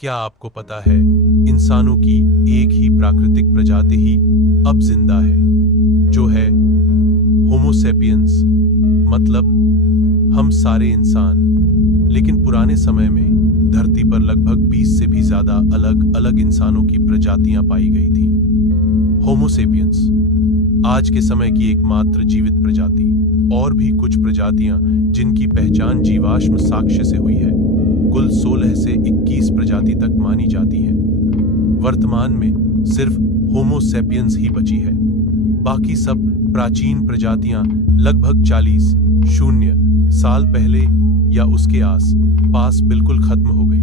क्या आपको पता है, इंसानों की एक ही प्राकृतिक प्रजाति ही अब जिंदा है, जो है होमो सेपियंस, मतलब हम सारे इंसान। लेकिन पुराने समय में धरती पर लगभग 20 से भी ज्यादा अलग अलग इंसानों की प्रजातियां पाई गई थीं। होमो सेपियंस आज के समय की एकमात्र जीवित प्रजाति। और भी कुछ प्रजातियां जिनकी पहचान जीवाश्म साक्ष्य से हुई है, कुल 16 से 21 प्रजाति तक मानी जाती हैं। वर्तमान में सिर्फ होमो सेपियंस ही बची है। बाकी सब प्राचीन प्रजातियां लगभग 40,000 साल पहले या उसके आस पास बिल्कुल खत्म हो गई।